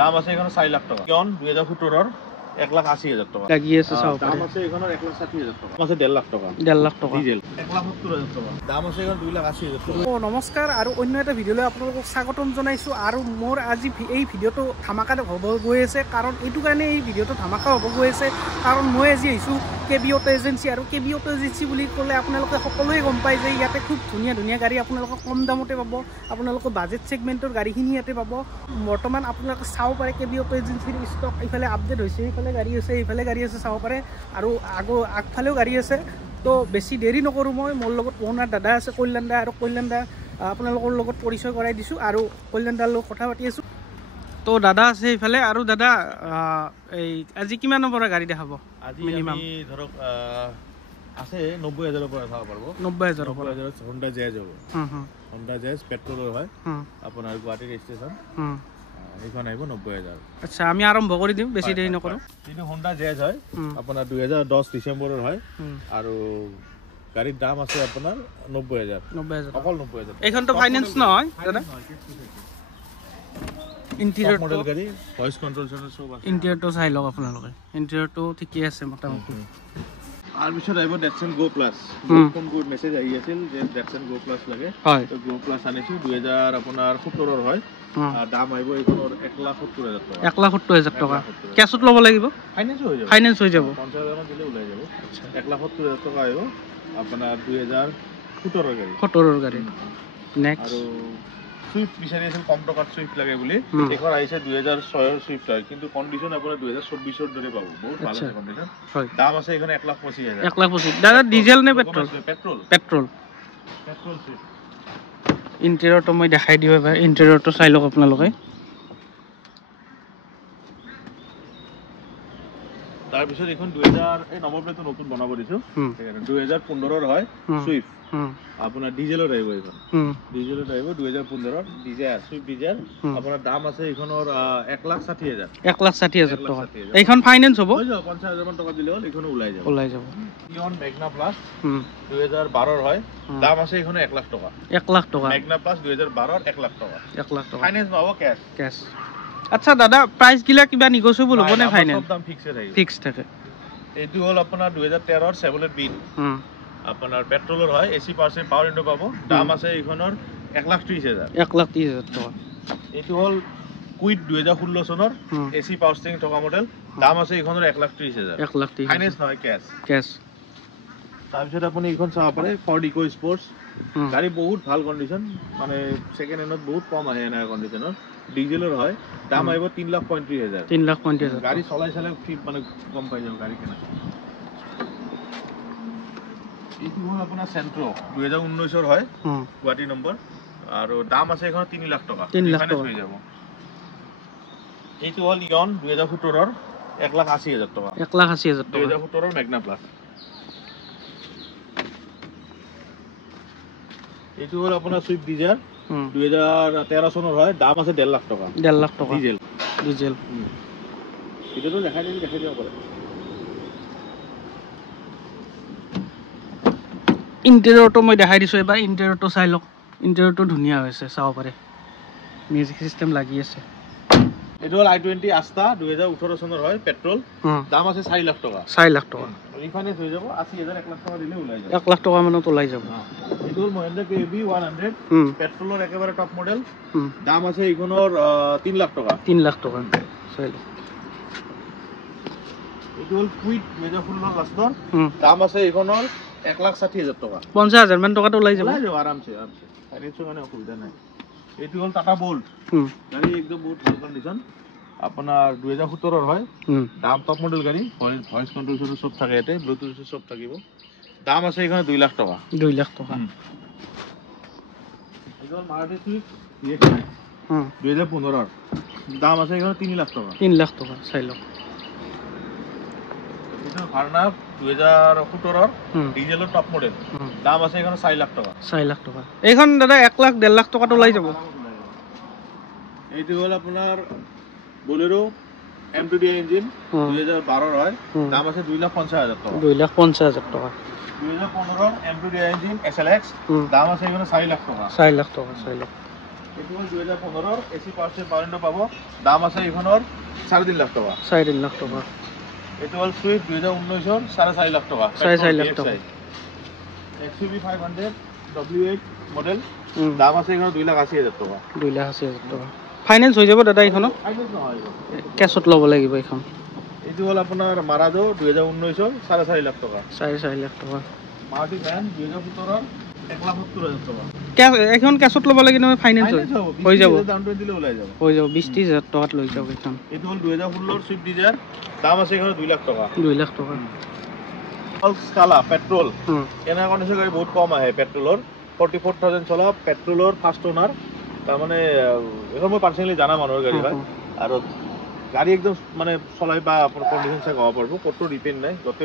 দাম আছে এখানে 4 লাখ টাকা কিয়ন 2017 1,80,000 টাকা লাগি আছে সব দাম আছে এখানে 1,60,000 টাকা আছে 1.5 লাখ টাকা ডিজেল 1,70,000 টাকা দাম আছে এখানে 2,80,000 টাকা নমস্কাৰ আৰু অন্য এটা ভিডিঅ'লৈ আপোনালোকক স্বাগতম জনাইছোঁ আৰু মোৰ আজি এই ভিডিঅ'টো ধামাকা হ'ব গৈ আছে কাৰণ এইটো কাৰণে এই ভিডিঅ'টো ধামাকা হ'ব গৈ আছে কাৰণ মই আজি আহিছোঁ কেবি অটো এজেঞ্চি আৰু কেবি অটো এজেঞ্চি বুলি ক'লে আপোনালোকে সকলোৱে গম পায় যে ইয়াতে খুব ধুনীয়া ধুনীয়া গাড়ী আপোনালোকে কম দামতে পাব আপোনালোকে বাজেট ছেগমেণ্টৰ গাড়ীখিনি ইয়াতে পাব বৰ্তমান আপোনালোকে চাব পাৰে কেবি অটো এজেঞ্চিৰ ষ্টক এইফালে আপডেট হৈছে এইফালে গাড়ী আছে এইফালে গাড়ী আছে চাব পাৰে আৰু আগফালেও গাড়ী আছে তো বেছি দেৰি নকৰোঁ মই মোৰ লগত ওনাৰ দাদা আছে কল্যাণ দা আৰু কল্যাণ দা আপোনালোকৰ লগত পৰিচয় কৰাই দিছোঁ আৰু কল্যাণ দাৰ লগত কথা পাতি আছোঁ তো দাদা আছে এইফালে আৰু দাদা এই আজি কিমান নম্বৰৰ গাড়ী দেখাব আজি আমি ধৰক আছে 90,000 ৰ পৰা চাব পাৰিব 90,000 পৰা Honda Jazz হ'ব Honda Jazz পেট্ৰলৰ হয় আপোনাৰ গুৱাহাটী ৰেজিষ্ট্ৰেচন এইখন আহিব 90,000 আচ্ছা আমি আৰম্ভ কৰি দিম বেছি দেৰি নকৰোঁ এইটো Honda Jazz হয় আপোনাৰ 2010 ডিচেম্বৰৰ হয় আৰু গাড়ীৰ দাম আছে আপোনাৰ 90,000 অকল 90,000 এইখনটো ফাইনেন্স নহয় দাদা ইন্টেৰিয়ৰ মডেল গাড়ী ভয়েস কন্ট্ৰোল সব আছে ইন্টেৰিয়ৰটো চাই লওক আপোনালোকে ইন্টেৰিয়ৰটো ঠিকই আছে মোটামুটি আর পিছত আহিব ডেটসন গো প্লাস কোন গুড মেসেজ আহি আছিল যে ডেটসন গো প্লাস লাগে তো গো প্লাস আনিছো 2000 আপোনাৰ 17 ৰ হয় দাম আহিব এইখনৰ 1,70,000 টাকা 1,70,000 টাকা ক্যাশত ল'ব লাগিব ফাইনান্স হৈ যাব 50,000 দিলে ওলাই যাব আচ্ছা 1,70,000 টাকা আহিব আপোনাৰ 2017 ৰ গাড়ী 17 ৰ গাড়ী নেক্সট আৰু সুইফট বিচাৰি আছিল কম টকাত সুইফট লাগে বুলি এখন আহিছে 2006 ৰ সুইফট হয় কিন্তু কন্ডিশন আপোনাৰ 2024 ৰ দৰে পাব বহুত ভাল আছে কন্ডিশন দাম আছে এখন 1,25,000 1,25,000 দাদা ডিজেল নে পেট্ৰল পেট্ৰল সুইফট ইন্টেৰিয়ৰটো মই দেখাই দিও এবাৰ ইন্টেৰিয়ৰটো চাই লওক আপোনালোকে তাৰ পিছত এখন 2000 এই নম্বৰ প্লেটটো নতুন বনাব দিছো 2015 ৰ হয় সুইফট আপোনাৰ ডিজেলৰ আহিব এইখন ডিজেলৰ আহিব 2015 ডিজেল সুইফট ডিজেল আপোনাৰ দাম আছে এইখনৰ 1,60,000 1,60,000 টকা এইখন ফাইনান্স হ'ব 50,000 মান টকা দিলে হ'ল এইখন ওলাই যাব ইয়ন মেগনা প্লাস 2012 ৰ হয় দাম আছে এইখন 1 লাখ টকা 1 লাখ টকা মেগনা প্লাস 2012 ৰ 1 লাখ টকা 1 লাখ টকা ফাইনান্স নহব ক্যাশ আচ্ছা দাদা প্রাইস গিলা কিবা নিগোশিয়েবল হ'ব নে ফাইনান্স সব দাম ফিক্স থাকে এইটো হ'ল আপোনাৰ 2013 ৰ চেভলেট বিন আপোনাৰ পেট্ৰলৰ হয় এসি পাৱাৰ ইন্ডো পাব দাম আছে এইখনৰ 1,30,000 1,30,000 টকা এইটো হ'ল কুইট 2016 চনৰ এসি পাৱাৰ ষ্টিং থকা মডেল দাম আছে এইখনৰ 1,30,000 1,30,000 ফাইনান্স নহয় ক্যাশ তাৰপিছত আপুনি এইখন চাব পাৰে ফৰ্ড ইকো স্পৰ্টছ গাড়ী বহুত ভাল কন্ডিশন মানে সেকেন্ড হেণ্ডত বহুত কম আহে এনা কন্ডিশনৰ ডিজেলৰ হয় দাম আহিব 3,35,000 3,35,000 গাড়ী চলাই মানে কম পাই যাব গাড়ী কেনা এইটো হ'ল আপোনাৰ সেন্ট্ৰো 2019 ৰ হয় গুৱাহাটী নম্বৰ আৰু দাম আছে এখন 3 লাখ টকা ফাইনান্স হৈ যাব এইটো হ'ল ইয়ন 2017 ৰ 1,80,000 টকা 1,80,000 টকা 2017 ৰ মেগনা প্লাস এইটো হ'ল আপোনাৰ সুইফট ডিজায়াৰ 2013 চনৰ হয় দাম আছে 1.5 লাখ টকা 1.5 লাখ টকা ডিজেল এটাতো দেখাই দিব পাৰে ইন্টেৰিয়ৰটো মই দেখাই দিছো এবাৰ ইন্টেৰিয়ৰটো চাই লওক ইন্টেৰিয়ৰটো ধুনীয়া হৈছে চাব পাৰে মিউজিক সিস্টেম লাগি আছে এইটো হ'ল i20 আস্তা 2018 চনৰ হয় পেট্ৰল দাম আছে 4 লাখ টকা ৰিফাইনেন্স হৈ যাব 80,000 1 লাখ টকা দিলে ওলাই যাব 1 লাখ টকা মানত ওলাই যাব এইটো হ'ল মহিন্দ্ৰা KB 100 পেট্ৰলৰ একেবাৰে টপ মডেল দাম আছে এইখনৰ 3 লাখ টকা চাই লওক এইটো হ'ল কুইট 2016 লাষ্টৰ দাম আছে এইখনৰ 1,60,000 টকা 50,000 মান টকাটো ওলাই যাব আৰামছে ফাইনেন্সৰ কাৰণে অসুবিধা নাই এইটো হ'ল টাটা বোল্ট গাড়ী একদম বহুত ভাল কন্ডিশন আপোনাৰ 2017 ৰ হয় দাম টপ মডেল গাড়ী ভয়েস কন্ট্রোল সব থাকে এতে ব্লুটুথ সব থাকিব দাম আছে এখানে 2 লাখ টাকা 2 লাখ টাকা এইটো মাৰুতি সুইফট 2015 ৰ দাম আছে এখানে 3 লাখ টাকা 3 লাখ টাকা চাই লওক এইটো ভার্না 2017 ৰ ডিজেলৰ টপ মডেল দাম আছে এখানে 4 লাখ টাকা 4 লাখ টাকা এইখন দাদা 1 লাখ 1.5 লাখ টাকাটো ওলাই যাব এইটো হ'ল আপোনাৰ বোলেৰো M2D ইঞ্জিন 2012 ৰ হয় দাম আছে 2,50,000 টাকা 2,50,000 টাকা 2015 ৰ M2D ইঞ্জিন SLX দাম আছে এখানে 4 লাখ টাকা 4 লাখ টাকা চাই লওক এইটো হ'ল 2015 এসি পাওয়ার পাব দাম আছে এইখনৰ 3.5 লাখ টাকা 3.5 লাখ টাকা এইটো হ'ল সুইফট 2019 4.5 লাখ টাকা 4.5 লাখ টাকা XUV 500 W8 মডেল দাম আছে এইখনৰ 2,80,000 টাকা 2,80,000 টাকা ফাইনান্স হৈ যাব দাদা এইখনত ফাইনান্স নহয় কেছত ল'ব লাগিব এইখন এইটো হ'ল আপোনাৰ মাৰাজো 2019 4.5 লাখ টাকা 4.5 লাখ টাকা মাৰুতি ভ্যান 2017 1,70,000 টাকা এখন কেছত ল'ব লাগে নহয় ফাইনান্স হৈ যাব ডাউন পেমেন্ট দিলে ওলাই যাব হৈ যাব 20,000 টাকাত লৈ যাব এইখন এইটো হ'ল 2016 সুইফট ডিজায়াৰ দাম আছে এইখনৰ 2 লাখ টাকা 2 লাখ টাকা স্কালা পেট্ৰোল কেনা কন্ডিশন গাড়ি বহুত কম আহে পেট্ৰোলৰ 44,000 চলা পেট্ৰোলৰ ফাৰ্স্ট ওনাৰ তাৰ মানে এখন মই পাৰ্সোনালি জানা মানুহৰ গাড়ি হয় আৰু গাড়ি একদম মানে চলাই বা আপোনাৰ কন্ডিশন চাই গব পারবো কত রিপেন্ট নাই গতে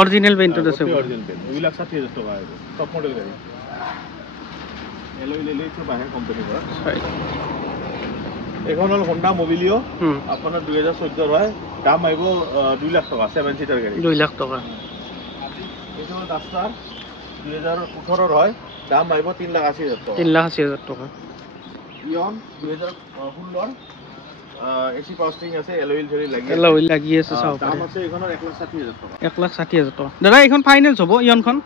অরিজিনাল পেইন্টত আছে অরিজিনাল পেইন্ট 2,60,000 টাকা আছে টপ মডেল গাড়ি এলই লেলে সব আহে কোম্পানি পৰা এখন হল হোন্ডা মোবিলিও আপোনাৰ 2014 হয় দাম আইব 2 লাখ টাকা 7 সিটার গাড়ি 2 লাখ টাকা এইটো হল ডাস্টার 2018 হয় দাম আইব 3,80,000 টাকা 3,80,000 টাকা ইয়ন 2016 এসি পাওয়ার আছে এলওইল ধৰি লাগি আছে চাও দাম আছে এইখনৰ 1,60,000 টাকা 1,60,000 টাকা দাদা এইখন ফাইনান্স হ'ব ইয়নখন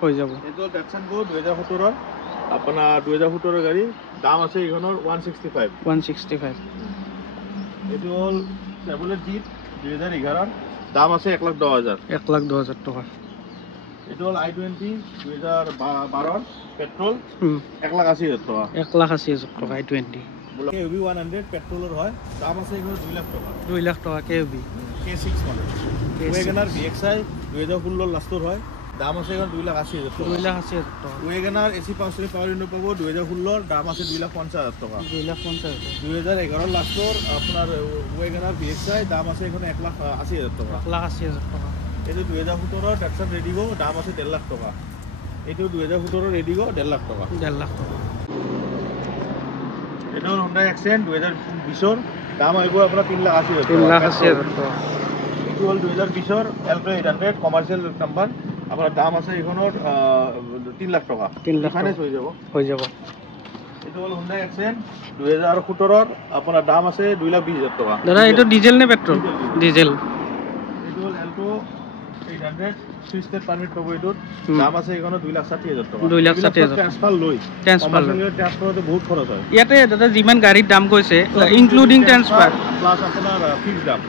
হৈ যাব এইটো ডেটসন গো 2017 আপোনাৰ 2017 গাড়ী দাম আছে এইখনৰ 165 এইটো হল চেভলেট জিপ 2011 দাম আছে 1,10,000 1,10,000 টাকা এইটো হল i20 2012 পেট্রোল 1,80,000 টাকা 1,80,000 টাকা i20 কেউবি 100 পেট্ৰোলৰ হয় দাম আছে এইখনৰ 2 লাখ টাকা 2 লাখ টাকা কেউবি K6 মডেল ওয়েগনাৰ VXI 2016 লাষ্টৰ হয় দাম আছে এইখন 2,80,000 টাকা 2,80,000 টাকা ওয়েগনার এসি পাওয়ার উইন্ডো পাবো 2016 দাম আছে 2,50,000 টাকা 2,50,000 2011 লাষ্টৰ আপোনাৰ ওয়েগনার VXI দাম আছে এখন 1,80,000 টাকা 1,80,000 টাকা এইটো 2017 ডেটসন ৰেডিগো দাম আছে 1.5 লাখ টাকা এইটো 2017 ৰেডিগো 1.5 লাখ টাকা 1.5 লাখ টাকা এইটো হোন্ডা এক্সেন্ট 2020 দাম আইব আপোনাৰ 3,80,000 3,80,000 টাকা এইটো হল 2020 এলটো 800 কমার্শিয়াল নাম্বার আপোনাৰ দাম আছে এইখনৰ 3 লাখ টাকা 3 লাখ ফাইনান্স হৈ যাব এইটো হল হোন্ডা এক্সেন্ট 2017 আপোনাৰ দাম আছে 2,20,000 টাকা দাদা এইটো ডিজেল নে পেট্রোল ডিজেল এইটো হল এলটো 800 সুইচ টেপ পারমিট পাবো এইটোত দাম আছে এইখনৰ 2,60,000 টাকা 2,60,000 ট্ৰান্সফাৰ ট্ৰান্সফাৰতে বহুত খৰচ হয় ইয়াতে দাদা যিমান গাড়ীৰ দাম কৈছে ইনক্লুডিং ট্ৰান্সফাৰ প্লাস আপোনাৰ ফিক্স দাম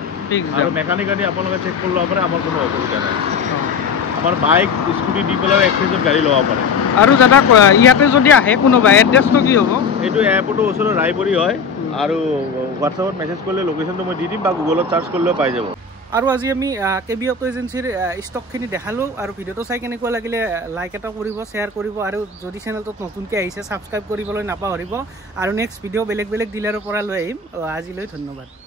আৰু মেকানিক গাড়ী আপোনালোকে চেক কৰি ল'ব পাৰে আমাৰ কোনো অসুবিধা নাই আমাৰ বাইক স্কুটি দি পেলাই এক্সচেঞ্জত গাড়ী ল'ব পাৰে আৰু দাদা ইয়াতে যদি আহে কোনোবা এড্ৰেছটো কি হ'ব এইটো এয়াৰপোৰ্টৰ ওচৰত ৰায়পুৰী হয় আৰু হোৱাটছআপত মেছেজ কৰিলে লোকেশ্যনটো মই দি দিম বা গুগলত চাৰ্চ কৰিলেও পাই যাব আৰু আজি আমি কেবি অটো এজেন্সিৰ ষ্টকখিনি দেখালোঁ আৰু ভিডিঅ'টো চাই কেনেকুৱা লাগিলে লাইক এটা কৰিব শ্বেয়াৰ কৰিব আৰু যদি চেনেলটোত নতুনকৈ আহিছে ছাবস্ক্ৰাইব কৰিবলৈ নাপাহৰিব আৰু নেক্সট ভিডিঅ' বেলেগ ডিলাৰৰ পৰা লৈ আহিম আজিলৈ ধন্যবাদ